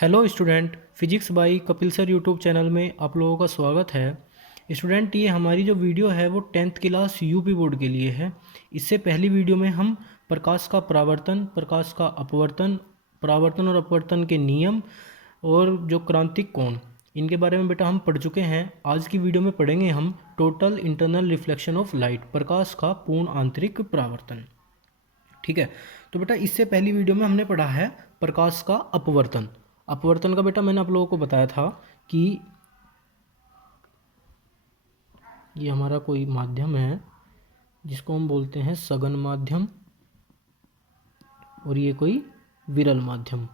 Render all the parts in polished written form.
Hello student, physics bye Kapil sir YouTube channel में आप लोगों का स्वागत है। स्टूडेंट, ये हमारी जो वीडियो है वो 10th क्लास यूपी बोर्ड के लिए है। इससे पहली वीडियो में हम प्रकाश का परावर्तन, प्रकाश का अपवर्तन, परावर्तन और अपवर्तन के नियम और जो क्रांतिक कोण, इनके बारे में बेटा हम पढ़ चुके हैं। आज की वीडियो में पढ़ेंगे हम total internal reflection of light, प्रकाश का पूर्ण आंतरिक परावर्तन। ठीक है, तो बेटा इससे पहली वीडियो में हमने पढ़ा है प्रकाश का अपवर्तन। अपवर्तन का बेटा मैंने आप लोगों को बताया था कि ये हमारा कोई माध्यम है जिसको हम बोलते हैं सघन माध्यम, और ये कोई विरल माध्यम।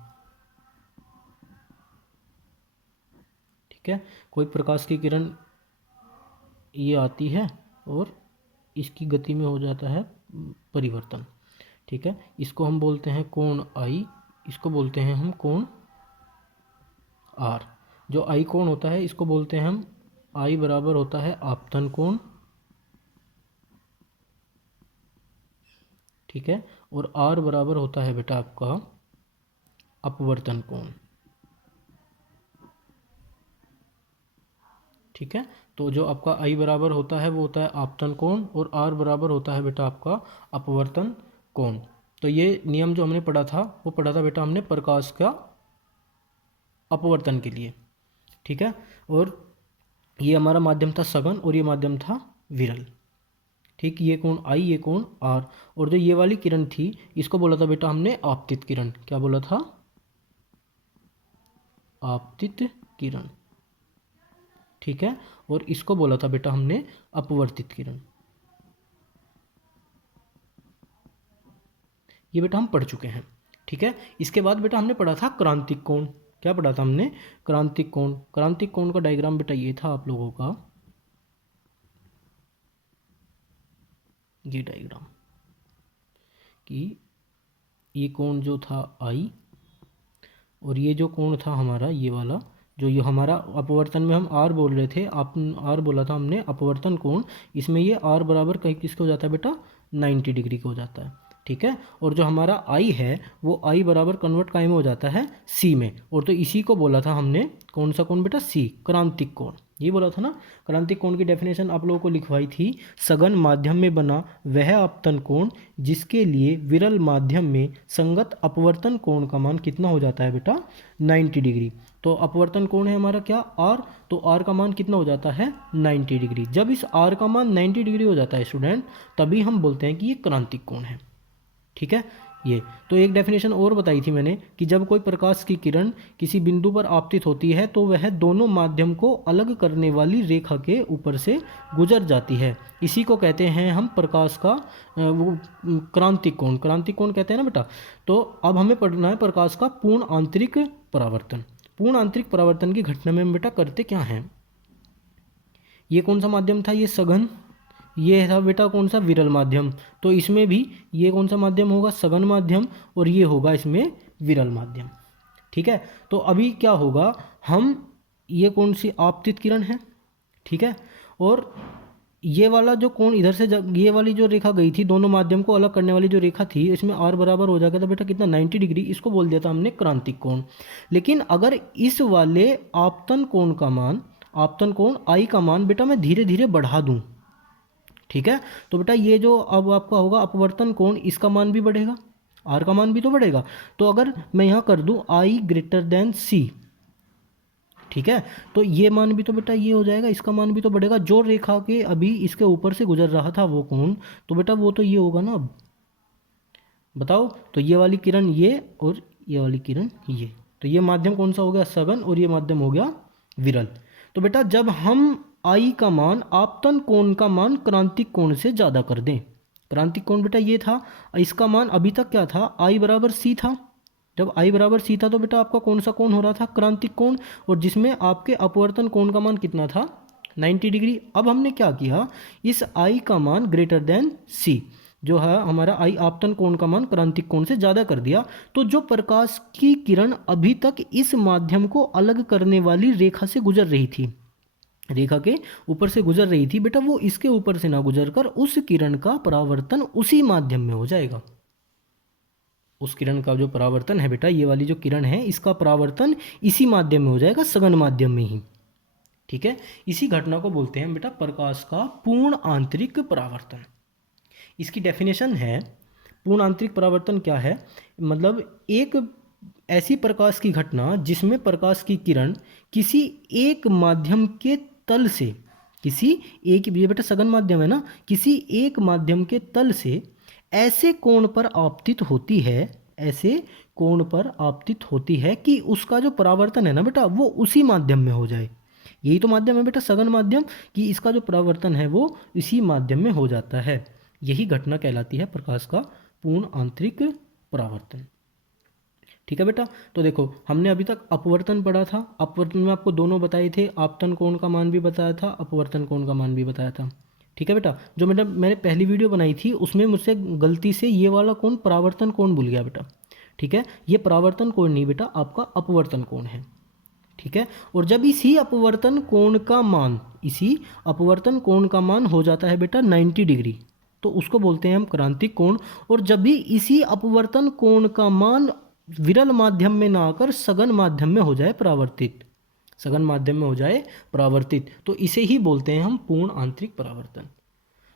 ठीक है, कोई प्रकाश की किरण ये आती है और इसकी गति में हो जाता है परिवर्तन। ठीक है, इसको हम बोलते हैं कोण आई, इसको बोलते हैं हम कोण आर। जो आई कोण होता है इसको बोलते हैं हम आई बराबर होता है आपतन कोण। ठीक है, और आर बराबर होता है बेटा आपका अपवर्तन कोण। ठीक है, तो जो आपका आई बराबर होता है वो होता है आपतन कोण, और आर बराबर होता है बेटा आपका अपवर्तन कोण। तो ये नियम जो हमने पढ़ा था वो पढ़ा था बेटा हमने प्रकाश का अपवर्तन के लिए। ठीक है, और ये हमारा माध्यम था सघन और ये माध्यम था विरल। ठीक, ये कोण आई, ये कोण आर, और जो ये वाली किरण थी इसको बोला था बेटा हमने आपतित किरण। क्या बोला था? आपतित किरण। ठीक है, और इसको बोला था बेटा हमने अपवर्तित किरण। ये बेटा हम पढ़ चुके हैं। ठीक है, इसके बाद बेटा हमने पढ़ा था क्रांतिक कोण। क्या पढ़ा था हमने? क्रांतिक कोण। क्रांतिक कोण का डायग्राम बेटा ये था आप लोगों का, ये डायग्राम, कि ये कोण जो था आई, और ये जो कोण था हमारा ये वाला, जो ये हमारा अपवर्तन में हम आर बोल रहे थे, आप आर बोला था हमने अपवर्तन कोण, इसमें ये आर बराबर कहीं किसको हो जाता है बेटा? 90 डिग्री का हो जाता है। ठीक है, और जो हमारा आई है वो आई बराबर कन्वर्ट काहे में हो जाता है? सी में, और तो इसी को बोला था हमने कौन सा कोण बेटा? सी, क्रांतिक कोण। ये बोला था ना। क्रांतिक कोण की डेफिनेशन आप लोगों को लिखवाई थी, सघन माध्यम में बना वह आपतन कोण जिसके लिए विरल माध्यम में संगत अपवर्तन कोण का मान कितना हो जाता है बेटा? 90 डिग्री। तो अपवर्तन कोण है हमारा क्या? आर, तो आर का मान कितना हो जाता है? 90 डिग्री। जब इस आर का मान 90 डिग्री हो जाता है स्टूडेंट, तभी हम बोलते हैं कि ये क्रांतिक कोण है। ठीक है, ये तो एक डेफिनेशन और बताई थी मैंने कि जब कोई प्रकाश की किरण किसी बिंदु पर आपतित होती है तो वह दोनों माध्यम को अलग करने वाली रेखा के ऊपर से गुजर जाती है। इसी को कहते हैं हम प्रकाश का वो क्रांतिक कोण। क्रांतिक कोण कहते हैं ना बेटा। तो अब हमें पढ़ना है प्रकाश का पूर्ण आंतरिक परावर्तन। पूर्ण आंतरिक परावर्तन की घटना में हम बेटा करते क्या हैं? ये कौन सा माध्यम था? ये सघन। ये था बेटा कौन सा? विरल माध्यम। तो इसमें भी ये कौन सा माध्यम होगा? सघन माध्यम, और ये होगा इसमें विरल माध्यम। ठीक है, तो अभी क्या होगा, हम ये कौन सी आपतित किरण है, ठीक है, और ये वाला जो कोण इधर से ये वाली जो रेखा गई थी, दोनों माध्यम को अलग करने वाली जो रेखा थी, इसमें आर बराबर हो जाएगा था बेटा कितना? 90 डिग्री। इसको बोल दिया था हमने क्रांतिक कोण। लेकिन अगर इस वाले आपतन कोण का मान, आपतन कोण आई का मान बेटा मैं धीरे धीरे बढ़ा दूं, ठीक है, तो बेटा ये जो अब आपका होगा अपवर्तन कोण, इसका मान भी बढ़ेगा, आर का मान भी तो बढ़ेगा। तो अगर मैं यहाँ कर दूं आई ग्रेटर देन सी, ठीक है, तो ये मान भी तो बेटा ये हो जाएगा, इसका मान भी तो बढ़ेगा। जो रेखा के अभी इसके ऊपर से गुजर रहा था वो कोण, तो बेटा वो तो ये होगा ना। अब बताओ, तो ये वाली किरण ये, और ये वाली किरण ये, तो ये माध्यम कौन सा हो गया? सघन, और ये माध्यम हो गया विरल। तो बेटा जब हम आई का मान आपतन कोण का मान क्रांतिक कोण से ज़्यादा कर दें, क्रांतिक कोण बेटा ये था, इसका मान अभी तक क्या था? आई बराबर सी था। जब आई बराबर सी था तो बेटा आपका कौन सा कोण हो रहा था? क्रांतिक कोण, और जिसमें आपके अपवर्तन कोण का मान कितना था? 90 डिग्री। अब हमने क्या किया, इस आई का मान ग्रेटर देन सी, जो है हमारा आई आपतन कोण का मान क्रांतिक कोण से ज़्यादा कर दिया। तो जो प्रकाश की किरण अभी तक इस माध्यम को अलग करने वाली रेखा से गुजर रही थी, रेखा के ऊपर से गुजर रही थी बेटा, वो इसके ऊपर से ना गुजर कर उस किरण का परावर्तन उसी माध्यम में हो जाएगा। उस किरण का जो परावर्तन है बेटा, ये वाली जो किरण है इसका परावर्तन इसी माध्यम में हो जाएगा, सघन माध्यम में ही। ठीक है, इसी घटना को बोलते हैं बेटा प्रकाश का पूर्ण आंतरिक परावर्तन। इसकी डेफिनेशन है, पूर्ण आंतरिक परावर्तन क्या है, मतलब एक ऐसी प्रकाश की घटना जिसमें प्रकाश की किरण किसी एक माध्यम के तल से, किसी एक, ये बेटा सघन माध्यम है ना, किसी एक माध्यम के तल से ऐसे कोण पर आपतित होती है, ऐसे कोण पर आपतित होती है कि उसका जो परावर्तन है ना बेटा वो उसी माध्यम में हो जाए। यही तो माध्यम है बेटा सघन माध्यम, कि इसका जो परावर्तन है वो इसी माध्यम में हो जाता है। यही घटना कहलाती है प्रकाश का पूर्ण आंतरिक परावर्तन। ठीक है बेटा, तो देखो हमने अभी तक अपवर्तन पढ़ा था। अपवर्तन में आपको दोनों बताए थे, आपतन कोण का मान भी बताया था, अपवर्तन कोण का मान भी बताया था। ठीक है बेटा, जो मैंने पहली वीडियो बनाई थी उसमें मुझसे गलती से ये वाला कोण परावर्तन कोण भूल गया बेटा। ठीक है, ये परावर्तन कोण नहीं बेटा, आपका अपवर्तन कोण है। ठीक है, और जब इसी अपवर्तन कोण का मान, इसी अपवर्तन कोण का मान हो जाता है बेटा 90 डिग्री, तो उसको बोलते हैं हम क्रांतिक कोण। और जब भी इसी अपवर्तन कोण का मान विरल माध्यम में ना आकर सघन माध्यम में हो जाए परावर्तित, सघन माध्यम में हो जाए परावर्तित, तो इसे ही बोलते हैं हम पूर्ण आंतरिक परावर्तन।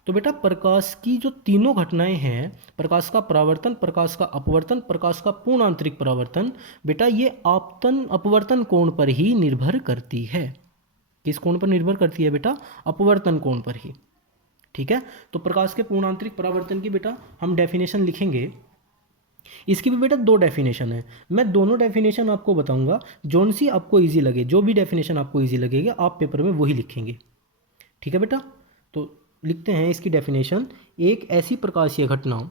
तो बेटा प्रकाश की जो तीनों घटनाएं हैं, प्रकाश का परावर्तन, प्रकाश का अपवर्तन, प्रकाश का पूर्ण आंतरिक परावर्तन, बेटा ये आपतन अपवर्तन कोण पर ही निर्भर करती है। किस कोण पर निर्भर करती है बेटा? अपवर्तन कोण पर ही। ठीक है, तो प्रकाश के पूर्ण आंतरिक परावर्तन की बेटा हम डेफिनेशन लिखेंगे। इसकी भी बेटा दो डेफिनेशन है, मैं दोनों डेफिनेशन आपको बताऊंगा, जोन सी आपको इजी लगे, जो भी डेफिनेशन आपको इजी लगेगा आप पेपर में वही लिखेंगे। ठीक है बेटा, तो लिखते हैं इसकी डेफिनेशन। एक ऐसी प्रकाशीय घटना,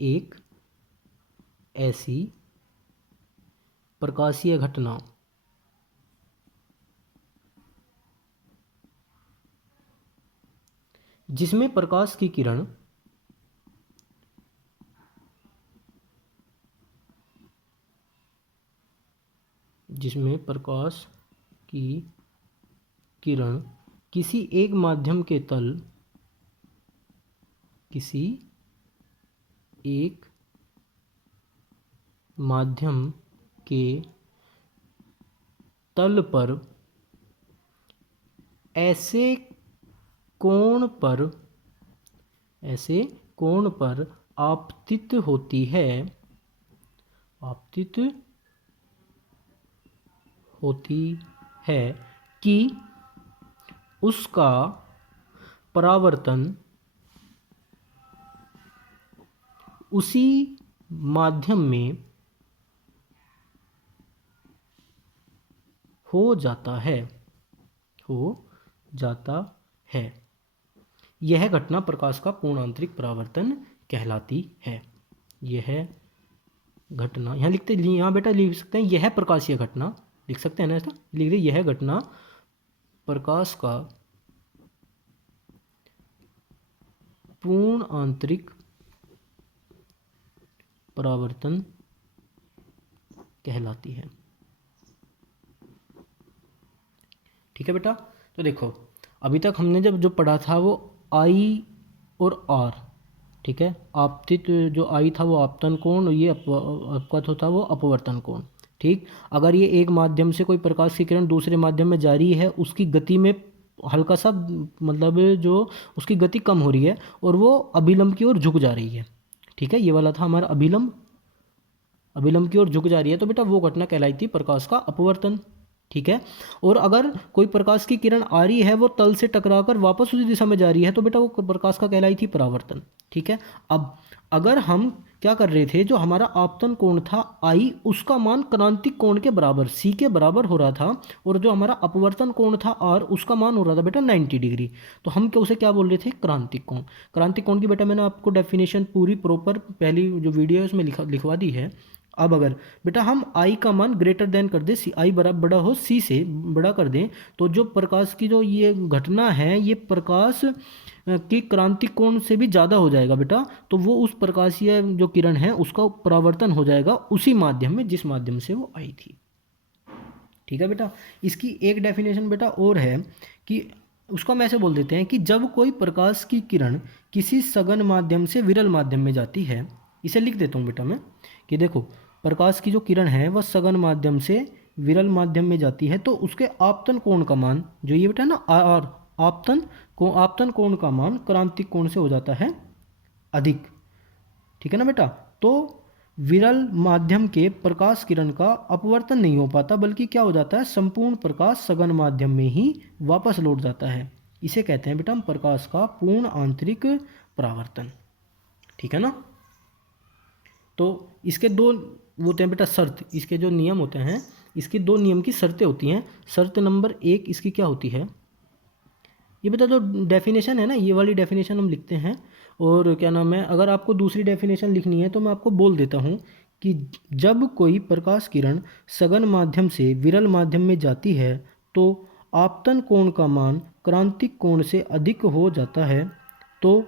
एक ऐसी प्रकाशीय घटना जिसमें प्रकाश की किरण किसी एक माध्यम के तल, किसी एक माध्यम के तल पर ऐसे कोण पर आपतित होती है, आपतित होती है कि उसका परावर्तन उसी माध्यम में हो जाता है, यह घटना प्रकाश का पूर्ण आंतरिक परावर्तन कहलाती है। यह घटना, यहाँ लिखते, यहाँ बेटा लिख सकते हैं यह प्रकाशीय घटना, लिख सकते हैं ना ऐसा, लिख दे यह घटना प्रकाश का पूर्ण आंतरिक परावर्तन कहलाती है। ठीक है बेटा, तो देखो अभी तक हमने जो पढ़ा था वो आई और आर, ठीक है, आपतित जो आई था वो आपतन कोण और ये अपवर्त होता वो अपवर्तन कोण। ठीक, अगर ये एक माध्यम से कोई प्रकाश की किरण दूसरे माध्यम में जा रही है, उसकी गति में हल्का सा मतलब जो उसकी गति कम हो रही है और वो अभिलंब की ओर झुक जा रही है। ठीक है, ये वाला था हमारा अभिलंब की ओर झुक जा रही है, तो बेटा वो घटना कहलाई थी प्रकाश का अपवर्तन। ठीक है, और अगर कोई प्रकाश की किरण आ रही है वो तल से टकराकर वापस उसी दिशा में जा रही है, तो बेटा वो प्रकाश का कहलाई थी परावर्तन। ठीक है, अब अगर हम क्या कर रहे थे, जो हमारा आपतन कोण था आई, उसका मान क्रांतिक कोण के बराबर सी के बराबर हो रहा था, और जो हमारा अपवर्तन कोण था आर, उसका मान हो रहा था बेटा 90 डिग्री, तो हम उसे क्या बोल रहे थे, क्रांतिक कोण। क्रांतिक कोण की बेटा मैंने आपको डेफिनेशन पूरी प्रॉपर पहली जो वीडियो है उसमें लिखवा दी है। अब अगर बेटा हम आई का मान ग्रेटर देन कर दें, सी आई बड़ा हो सी से बड़ा कर दें, तो जो प्रकाश की जो ये घटना है ये प्रकाश की क्रांतिक कोण से भी ज़्यादा हो जाएगा बेटा, तो वो उस प्रकाशीय जो किरण है उसका परावर्तन हो जाएगा उसी माध्यम में जिस माध्यम से वो आई थी। ठीक है बेटा, इसकी एक डेफिनेशन बेटा और है कि उसको हम ऐसे बोल देते हैं कि जब कोई प्रकाश की किरण किसी सघन माध्यम से विरल माध्यम में जाती है, इसे लिख देता हूँ बेटा मैं कि देखो प्रकाश की जो किरण है वह सघन माध्यम से विरल माध्यम में जाती है, तो उसके आपतन कोण का मान जो ये बेटा ना आर, आपतन कोण का मान क्रांतिक कोण से हो जाता है अधिक। ठीक है ना बेटा। तो विरल माध्यम के प्रकाश किरण का अपवर्तन नहीं हो पाता, बल्कि क्या हो जाता है, संपूर्ण प्रकाश सघन माध्यम में ही वापस लौट जाता है। इसे कहते हैं बेटा हम प्रकाश का पूर्ण आंतरिक परावर्तन। ठीक है ना। तो इसके दो वो होते हैं बेटा शर्त, इसके जो नियम होते हैं, इसकी दो नियम की शर्तें होती हैं। शर्त नंबर 1 इसकी क्या होती है, ये बेटा जो डेफिनेशन है ना, ये वाली डेफिनेशन हम लिखते हैं। और क्या नाम है, अगर आपको दूसरी डेफिनेशन लिखनी है तो मैं आपको बोल देता हूँ कि जब कोई प्रकाश किरण सघन माध्यम से विरल माध्यम में जाती है तो आपतन कोण का मान क्रांतिक कोण से अधिक हो जाता है, तो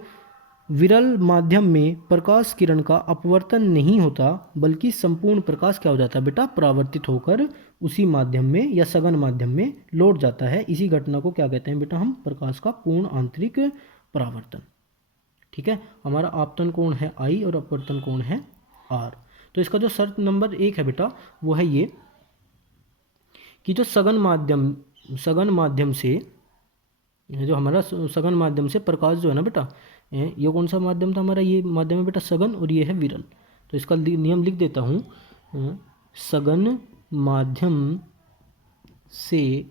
विरल माध्यम में प्रकाश किरण का अपवर्तन नहीं होता, बल्कि संपूर्ण प्रकाश क्या हो जाता है बेटा, परावर्तित होकर उसी माध्यम में या सघन माध्यम में लौट जाता है। इसी घटना को क्या कहते हैं बेटा हम, प्रकाश का पूर्ण आंतरिक परावर्तन। ठीक है। हमारा आपतन कोण है I और अपवर्तन कोण है R। तो इसका जो शर्त नंबर 1 है बेटा वो है ये कि जो सघन माध्यम से जो हमारा सघन माध्यम से प्रकाश जो है ना बेटा, ये कौन सा माध्यम था हमारा, ये माध्यम है बेटा सघन और ये है विरल। तो इसका नियम लिख देता हूँ, सघन माध्यम से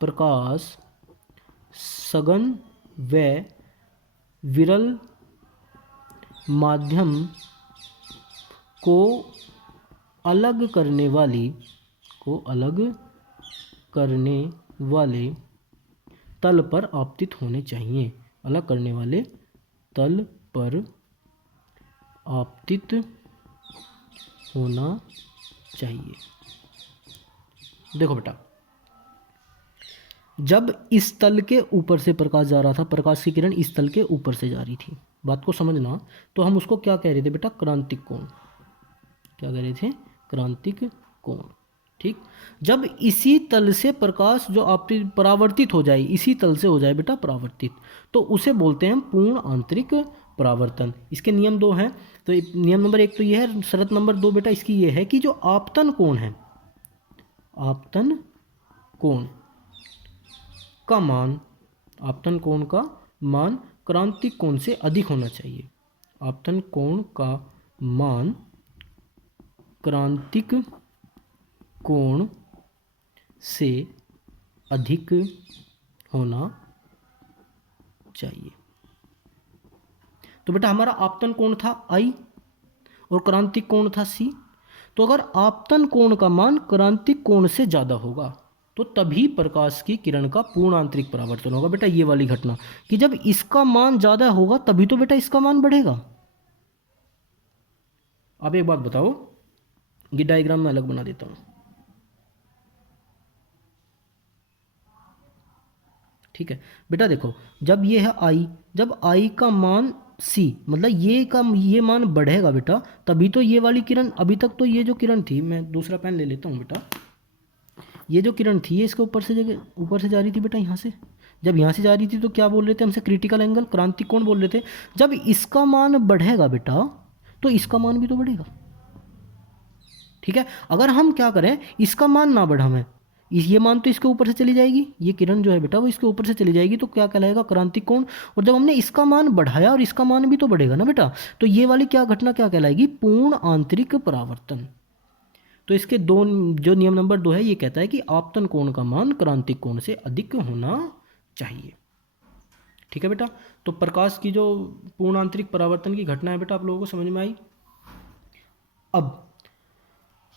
प्रकाश सघन व विरल माध्यम को अलग करने वाले तल पर आपतित होने चाहिए, अलग करने वाले तल पर आपतित होना चाहिए। देखो बेटा, जब इस तल के ऊपर से प्रकाश जा रहा था, प्रकाश की किरण इस तल के ऊपर से जा रही थी, बात को समझना, तो हम उसको क्या कह रहे थे बेटा, क्रांतिक कोण। क्या कह रहे थे, क्रांतिक कोण। ठीक। जब इसी तल से प्रकाश जो आपतित परावर्तित हो जाए, इसी तल से हो जाए बेटा परावर्तित, तो उसे बोलते हैं पूर्ण आंतरिक परावर्तन। इसके नियम 2 हैं। तो नियम नंबर 1 तो ये है, शर्त नंबर 2 बेटा इसकी ये है कि जो आपतन कोण है, आपतन कोण का मान, आपतन कोण का मान क्रांतिक कोण से अधिक होना चाहिए। आपतन कोण का मान क्रांतिक कोण से अधिक होना चाहिए। तो बेटा हमारा आपतन कोण था I और क्रांतिक कोण था C। तो अगर आपतन कोण का मान क्रांतिक कोण से ज़्यादा होगा तो तभी प्रकाश की किरण का पूर्ण आंतरिक परावर्तन होगा। बेटा ये वाली घटना कि जब इसका मान ज़्यादा होगा तभी तो बेटा इसका मान बढ़ेगा। अब एक बात बताओ, ये डायग्राम में अलग बना देता हूँ। ठीक है बेटा, देखो जब ये है I, जब I का मान C, मतलब ये मान बढ़ेगा बेटा, तभी तो ये वाली किरण, अभी तक तो ये जो किरण थी, मैं दूसरा पेन ले लेता हूँ बेटा, ये जो किरण थी ये इसके ऊपर से जा रही थी बेटा, यहाँ से जब यहाँ से जा रही थी तो क्या बोल रहे थे हमसे, क्रिटिकल एंगल, क्रांतिक कोण बोल रहे थे। जब इसका मान बढ़ेगा बेटा तो इसका मान भी तो बढ़ेगा। ठीक है। अगर हम क्या करें, इसका मान ना बढ़ाएं, ये मान तो इसके ऊपर से चली जाएगी, ये किरण जो है बेटा वो इसके ऊपर से चली जाएगी, तो क्या कहलाएगा, क्रांतिक कोण। और जब हमने इसका मान बढ़ाया और इसका मान भी तो बढ़ेगा ना बेटा, तो ये वाली क्या घटना क्या कहलाएगी, पूर्ण आंतरिक परावर्तन। तो इसके दो जो नियम नंबर 2 है ये कहता है कि आपतन कोण का मान क्रांतिक कोण से अधिक होना चाहिए। ठीक है बेटा। तो प्रकाश की जो पूर्ण आंतरिक परावर्तन की घटना है बेटा आप लोगों को समझ में आई। अब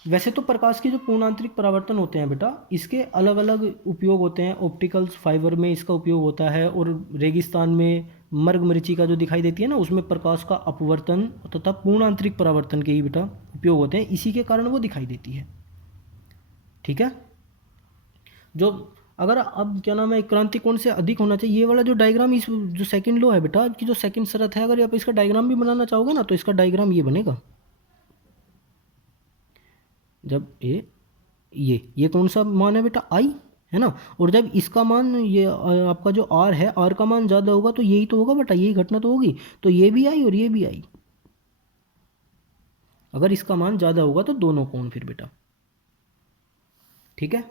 वैसे तो प्रकाश के जो पूर्ण आंतरिक परावर्तन होते हैं बेटा, इसके अलग अलग उपयोग होते हैं। ऑप्टिकल फाइबर में इसका उपयोग होता है, और रेगिस्तान में मरगमरीचिका जो दिखाई देती है ना, उसमें प्रकाश का अपवर्तन तथा पूर्ण आंतरिक परावर्तन के ही बेटा उपयोग होते हैं, इसी के कारण वो दिखाई देती है। ठीक है। जो अगर अब क्या नाम है, क्रांतिक कोण से अधिक होना चाहिए, ये वाला जो डायग्राम, इस जो सेकंड लॉ है बेटा की जो सेकंड शर्त है, अगर आप इसका डायग्राम भी बनाना चाहोगे ना तो इसका डायग्राम ये बनेगा। जब ये कौन सा मान है बेटा, I है ना, और जब इसका मान ये आपका जो R है, R का मान ज़्यादा होगा तो यही तो होगा बेटा, यही घटना तो होगी, तो ये भी I और ये भी I। अगर इसका मान ज़्यादा होगा तो दोनों कोण फिर बेटा। ठीक है,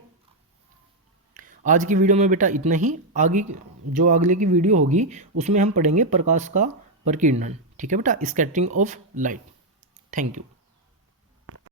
आज की वीडियो में बेटा इतना ही। आगे जो अगले की वीडियो होगी उसमें हम पढ़ेंगे प्रकाश का प्रकीर्णन। ठीक है बेटा, scattering of light. Thank you.